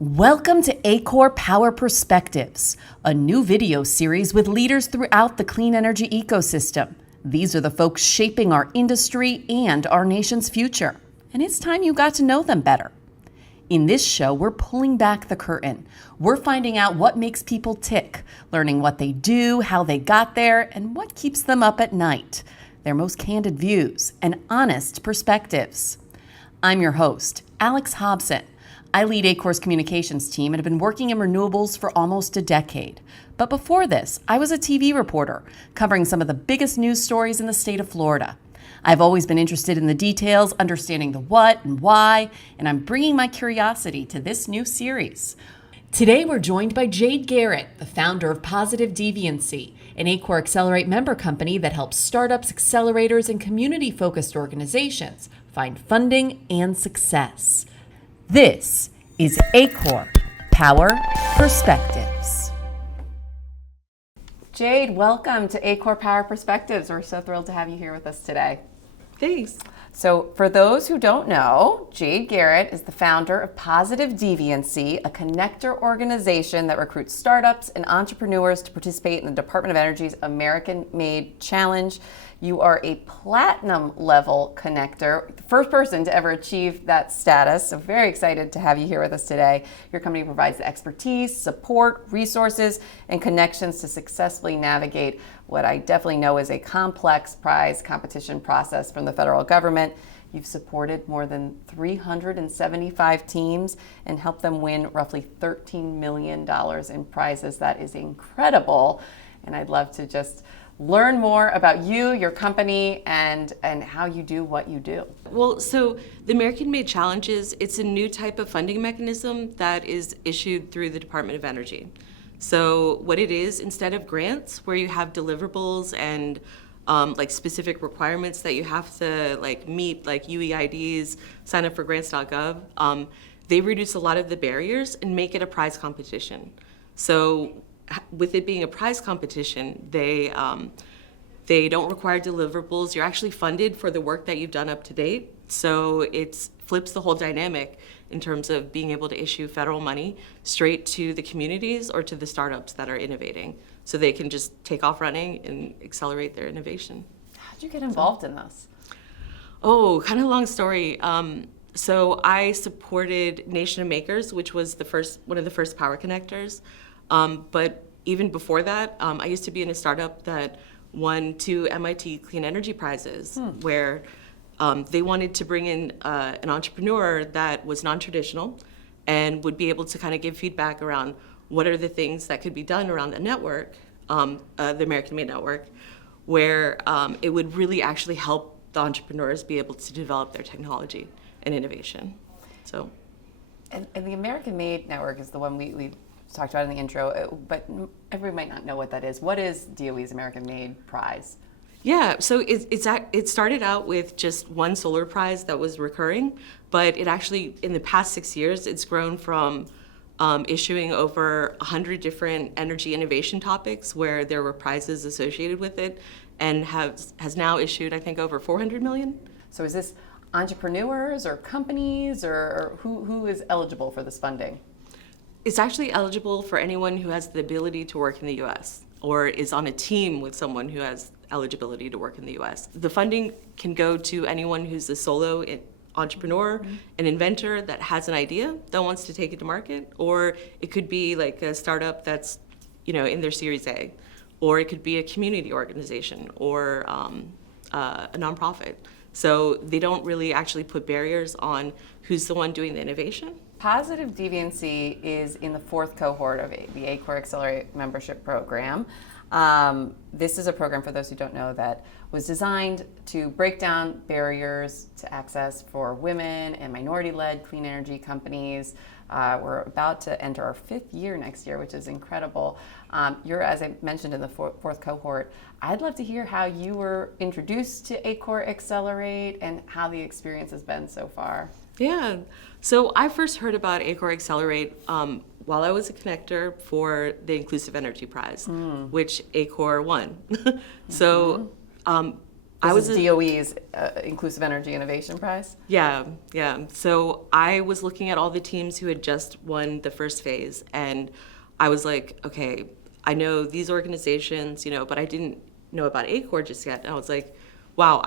Welcome to ACORE Power Perspectives, a new video series with leaders throughout the clean energy ecosystem. These are the folks shaping our industry and our nation's future, and it's time you got to know them better. In this show, we're pulling back the curtain. We're finding out what makes people tick, learning what they do, how they got there, and what keeps them up at night. Their most candid views and honest perspectives. I'm your host, Alex Hobson. I lead ACORE's communications team and have been working in renewables for almost a decade. But before this, I was a TV reporter covering some of the biggest news stories in the state of Florida. I've always been interested in the details, understanding the what and why, and I'm bringing my curiosity to this new series. Today, we're joined by Jade Garrett, the founder of Positive Deviancy, an ACORE Accelerate member company that helps startups, accelerators, and community-focused organizations find funding and success. This is ACORE Power Perspectives. Jade, welcome to ACORE Power Perspectives. We're so thrilled to have you here with us today. Thanks. So for those who don't know, Jade Garrett is the founder of Positive Deviancy, a connector organization that recruits startups and entrepreneurs to participate in the Department of Energy's American-Made Challenge. You are a platinum level connector, the first person to ever achieve that status. So very excited to have you here with us today. Your company provides the expertise, support, resources, and connections to successfully navigate what I definitely know is a complex prize competition process from the federal government. You've supported more than 375 teams and helped them win roughly $13 million in prizes. That is incredible. And I'd love to just learn more about you, your company, and how you do what you do. Well, so the American-Made Challenges, it's a new type of funding mechanism that is issued through the Department of Energy. So what it is, instead of grants where you have deliverables and like specific requirements that you have to meet, like UEIDs, sign up for grants.gov, they reduce a lot of the barriers and make it a prize competition. So with it being a prize competition, they don't require deliverables. You're actually funded for the work that you've done up to date. So it flips the whole dynamic in terms of being able to issue federal money straight to the communities or to the startups that are innovating, so they can just take off running and accelerate their innovation. How'd you get involved in this? Oh, kind of a long story. So I supported Nation of Makers, which was one of the first power connectors. But even before that, I used to be in a startup that won 2 MIT Clean Energy Prizes, where they wanted to bring in an entrepreneur that was non-traditional and would be able to kind of give feedback around what are the things that could be done around the network, the American-Made Network, where it would really actually help the entrepreneurs be able to develop their technology and innovation. So, and the American-Made Network is the one we talked about in the intro, but everybody might not know what that is. What is DOE's American-Made Prize? Yeah, so it started out with just one solar prize that was recurring, but it actually, in the past 6 years, it's grown from issuing over 100 different energy innovation topics where there were prizes associated with it, and has now issued, I think, over 400 million. So is this entrepreneurs or companies, or who is eligible for this funding? It's actually eligible for anyone who has the ability to work in the U.S. or is on a team with someone who has eligibility to work in the U.S. The funding can go to anyone who's a solo entrepreneur, an inventor that has an idea that wants to take it to market, or it could be like a startup that's, in their Series A, or it could be a community organization or a nonprofit. So they don't really actually put barriers on who's the one doing the innovation. Positive Deviancy is in the 4th cohort of the ACORE Accelerate membership program. This is a program, for those who don't know, that was designed to break down barriers to access for women and minority-led clean energy companies. We're about to enter our 5th year next year, which is incredible. You're, as I mentioned, in the 4th cohort. I'd love to hear how you were introduced to ACORE Accelerate and how the experience has been so far. Yeah, so I first heard about ACORE Accelerate while I was a connector for the Inclusive Energy Prize, which ACORE won. So This is DOE's Inclusive Energy Innovation Prize? Yeah. So I was looking at all the teams who had just won the first phase, and I was like, okay, I know these organizations, but I didn't know about ACORE just yet. And I was like, wow,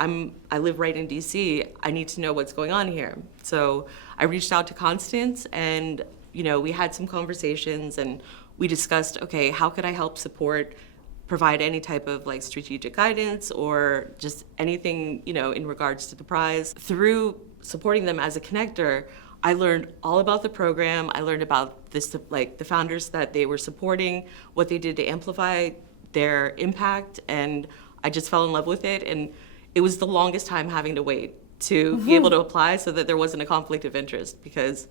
I live right in DC. I need to know what's going on here. So I reached out to Constance, and we had some conversations, and we discussed, okay, how could I help support, provide any type of like strategic guidance or just anything, in regards to the prize. Through supporting them as a connector, I learned all about the program. I learned about this, like the founders that they were supporting, what they did to amplify their impact, and I just fell in love with it. And it was the longest time having to wait to be able to apply so that there wasn't a conflict of interest, because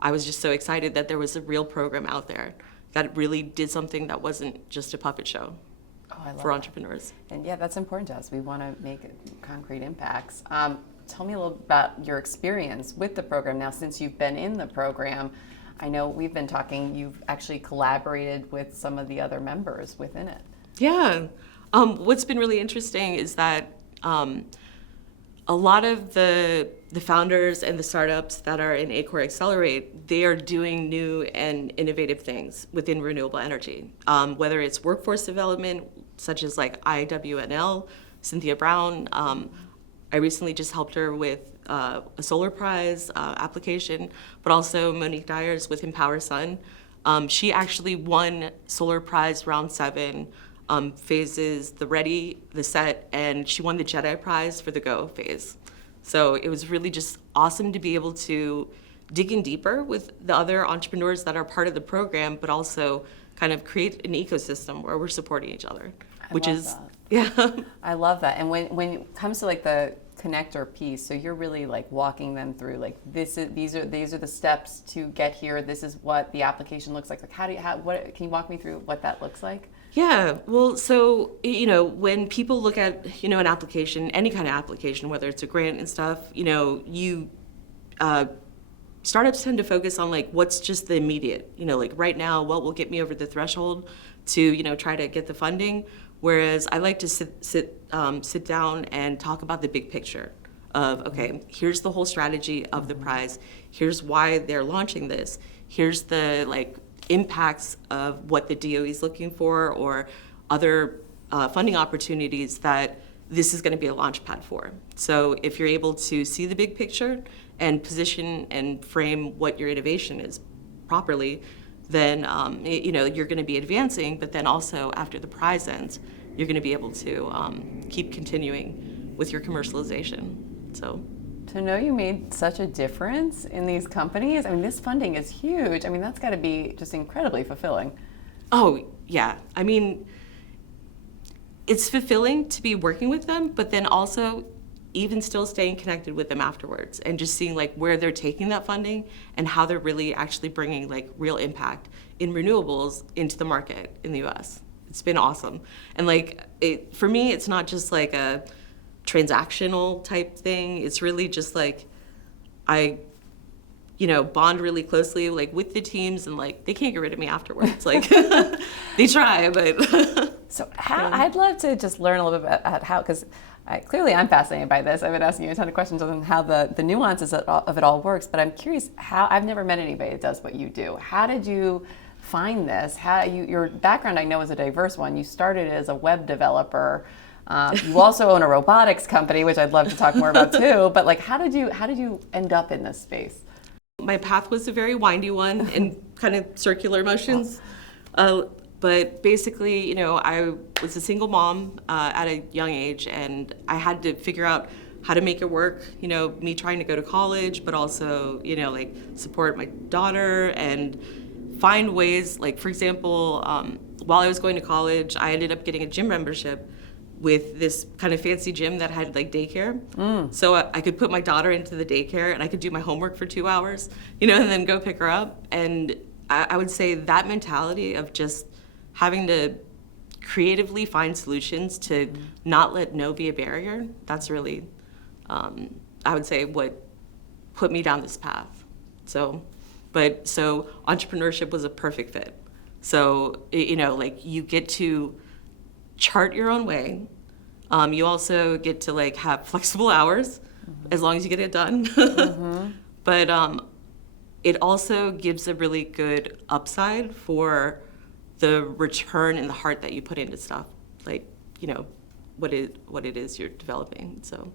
I was just so excited that there was a real program out there that really did something that wasn't just a puppet show for entrepreneurs. And yeah, that's important to us. We want to make concrete impacts. Tell me a little about your experience with the program now, since you've been in the program. I know we've been talking, you've actually collaborated with some of the other members within it. Yeah. What's been really interesting is that a lot of the founders and the startups that are in ACORE Accelerate, they are doing new and innovative things within renewable energy, whether it's workforce development, such as like IWNL, Cynthia Brown. I recently just helped her with a solar prize application, but also Monique Dyers with Empower Sun. She actually won solar prize round 7, phases, the ready, the set, and she won the Jedi prize for the go phase. So it was really just awesome to be able to dig in deeper with the other entrepreneurs that are part of the program, but also kind of create an ecosystem where we're supporting each other, Yeah. I love that. And when it comes to like the connector piece, so you're really like walking them through like these are the steps to get here. This is what the application looks like. Like what can you walk me through what that looks like? Yeah, well, so, when people look at, an application, any kind of application, whether it's a grant and stuff, startups tend to focus on like what's just the immediate, like right now, what will get me over the threshold to, try to get the funding. Whereas I like to sit down and talk about the big picture of, okay, here's the whole strategy of the prize. Here's why they're launching this. Here's the like impacts of what the DOE is looking for, or other funding opportunities that this is going to be a launch pad for. So if you're able to see the big picture and position and frame what your innovation is properly, then you're going to be advancing. But then also after the prize ends, you're going to be able to keep continuing with your commercialization. So. To know you made such a difference in these companies, I mean, this funding is huge. I mean, that's got to be just incredibly fulfilling. Oh, yeah. I mean, it's fulfilling to be working with them, but then also even still staying connected with them afterwards and just seeing like where they're taking that funding and how they're really actually bringing like real impact in renewables into the market in the US. It's been awesome. And like for me, it's not just like a transactional type thing. It's really just like I bond really closely like with the teams, and like they can't get rid of me afterwards. Like they try, but so I'd love to just learn a little bit about how, because clearly I'm fascinated by this. I've been asking you a ton of questions on how the nuances of it all works, but I'm curious how. I've never met anybody that does what you do. How did you find this? Your background, I know, is a diverse one. You started as a web developer. You also own a robotics company, which I'd love to talk more about too. But like, how did you end up in this space? My path was a very windy one in kind of circular motions. But basically, I was a single mom at a young age, and I had to figure out how to make it work. Me trying to go to college, but also, like support my daughter and find ways. Like, for example, while I was going to college, I ended up getting a gym membership with this kind of fancy gym that had like daycare. So I could put my daughter into the daycare and I could do my homework for 2 hours, and then go pick her up. And I would say that mentality of just having to creatively find solutions to not let no be a barrier, that's really, I would say, what put me down this path. So entrepreneurship was a perfect fit. So, like you get to chart your own way, You also get to like have flexible hours as long as you get it done. But it also gives a really good upside for the return and the heart that you put into stuff, like, you know, what it is you're developing. So,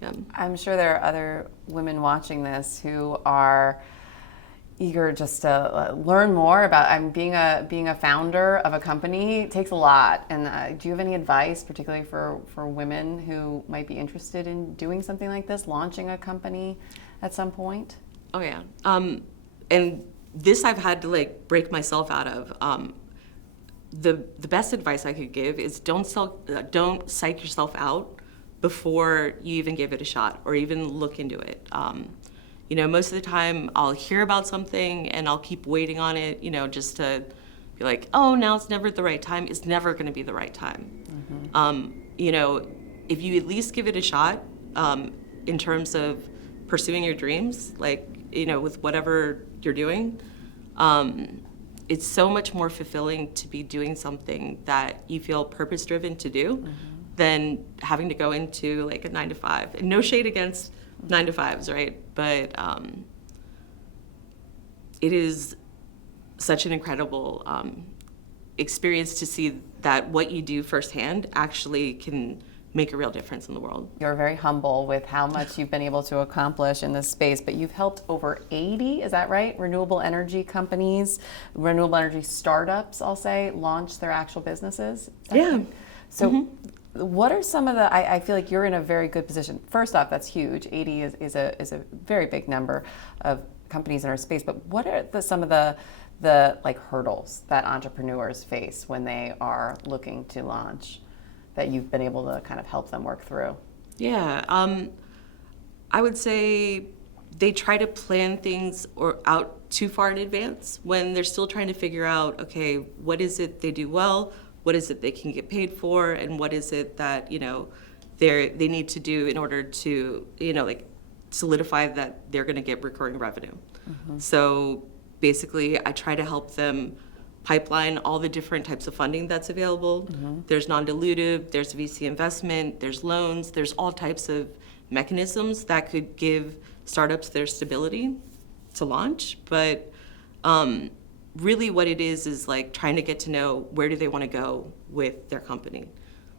yeah. I'm sure there are other women watching this who are eager just to learn more about being a founder of a company. It takes a lot. And do you have any advice, particularly for women who might be interested in doing something like this, launching a company at some point? Oh yeah. And this I've had to like break myself out of. The best advice I could give is don't psych yourself out before you even give it a shot or even look into it. You know, most of the time I'll hear about something and I'll keep waiting on it, you know, just to be like, oh, now it's never the right time. It's never going to be the right time. You know, if you at least give it a shot in terms of pursuing your dreams, like, you know, with whatever you're doing, it's so much more fulfilling to be doing something that you feel purpose-driven to do than having to go into like a 9-to-5. And no shade against 9-to-5s, right? But it is such an incredible experience to see that what you do firsthand actually can make a real difference in the world. You're very humble with how much you've been able to accomplish in this space, but you've helped over 80, is that right, renewable energy companies, renewable energy startups, I'll say, launch their actual businesses? Yeah. Right? So what are some of the, I feel like you're in a very good position. First off, that's huge. 80 is a very big number of companies in our space, but what are some of the like hurdles that entrepreneurs face when they are looking to launch that you've been able to kind of help them work through? Yeah, I would say they try to plan things out too far in advance when they're still trying to figure out, okay, what is it they do well, what is it they can get paid for, and what is it that, you know, they need to do in order to, you know, like solidify that they're going to get recurring revenue. So basically, I try to help them pipeline all the different types of funding that's available. There's non-dilutive, there's VC investment, there's loans, there's all types of mechanisms that could give startups their stability to launch. But really what it is like trying to get to know where do they want to go with their company.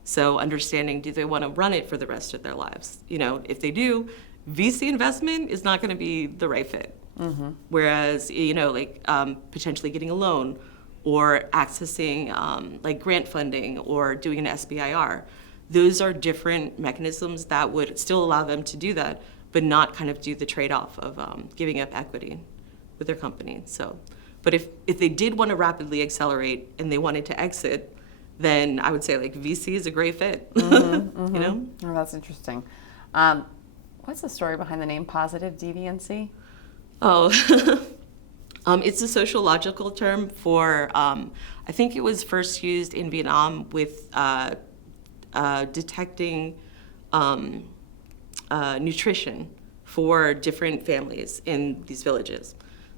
So understanding, do they want to run it for the rest of their lives? You know, if they do, VC investment is not going to be the right fit. Whereas, you know, like potentially getting a loan or accessing like grant funding or doing an SBIR. Those are different mechanisms that would still allow them to do that, but not kind of do the trade-off of giving up equity with their company. So, but if they did want to rapidly accelerate and they wanted to exit, then I would say like VC is a great fit, you know? Oh, that's interesting. What's the story behind the name Positive Deviancy? Oh, it's a sociological term for, I think it was first used in Vietnam with detecting nutrition for different families in these villages.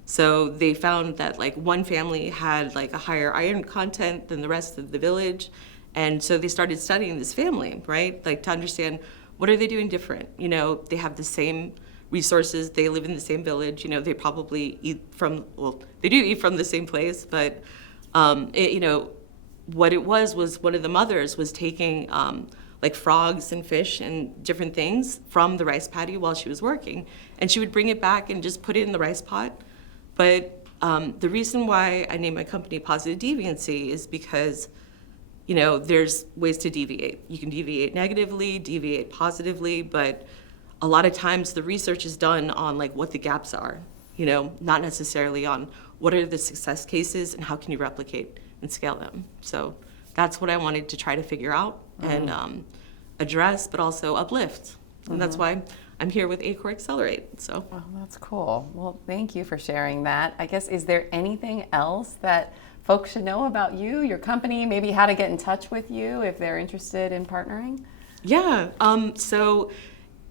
So they found that like one family had like a higher iron content than the rest of the village. And so they started studying this family, right? Like to understand what are they doing different? You know, they have the same resources, they live in the same village, you know, they probably eat from, well, they do eat from the same place, but, you know, what it was one of the mothers was taking like frogs and fish and different things from the rice paddy while she was working, and she would bring it back and just put it in the rice pot. But the reason why I named my company Positive Deviancy is because, you know, there's ways to deviate. You can deviate negatively, deviate positively, but a lot of times the research is done on like what the gaps are, you know, not necessarily on what are the success cases and how can you replicate and scale them. So that's what I wanted to try to figure out and address, but also uplift. And that's why I'm here with ACORE Accelerate. So. Oh, that's cool. Well, thank you for sharing that. I guess, is there anything else that folks should know about you, your company, maybe how to get in touch with you if they're interested in partnering? Yeah. So,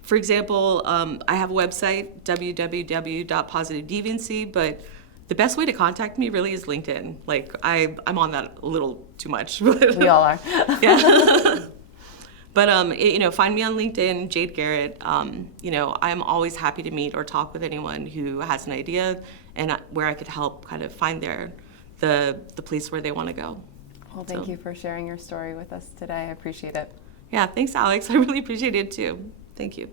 for example, I have a website, www.positivedeviancy, but the best way to contact me really is LinkedIn. Like, I'm on that a little too much. But We all are. yeah. But find me on LinkedIn, Jade Garrett. I'm always happy to meet or talk with anyone who has an idea and where I could help kind of find the place where they want to go. Well, thank you for sharing your story with us today. I appreciate it. Yeah, thanks, Alex. I really appreciate it too. Thank you.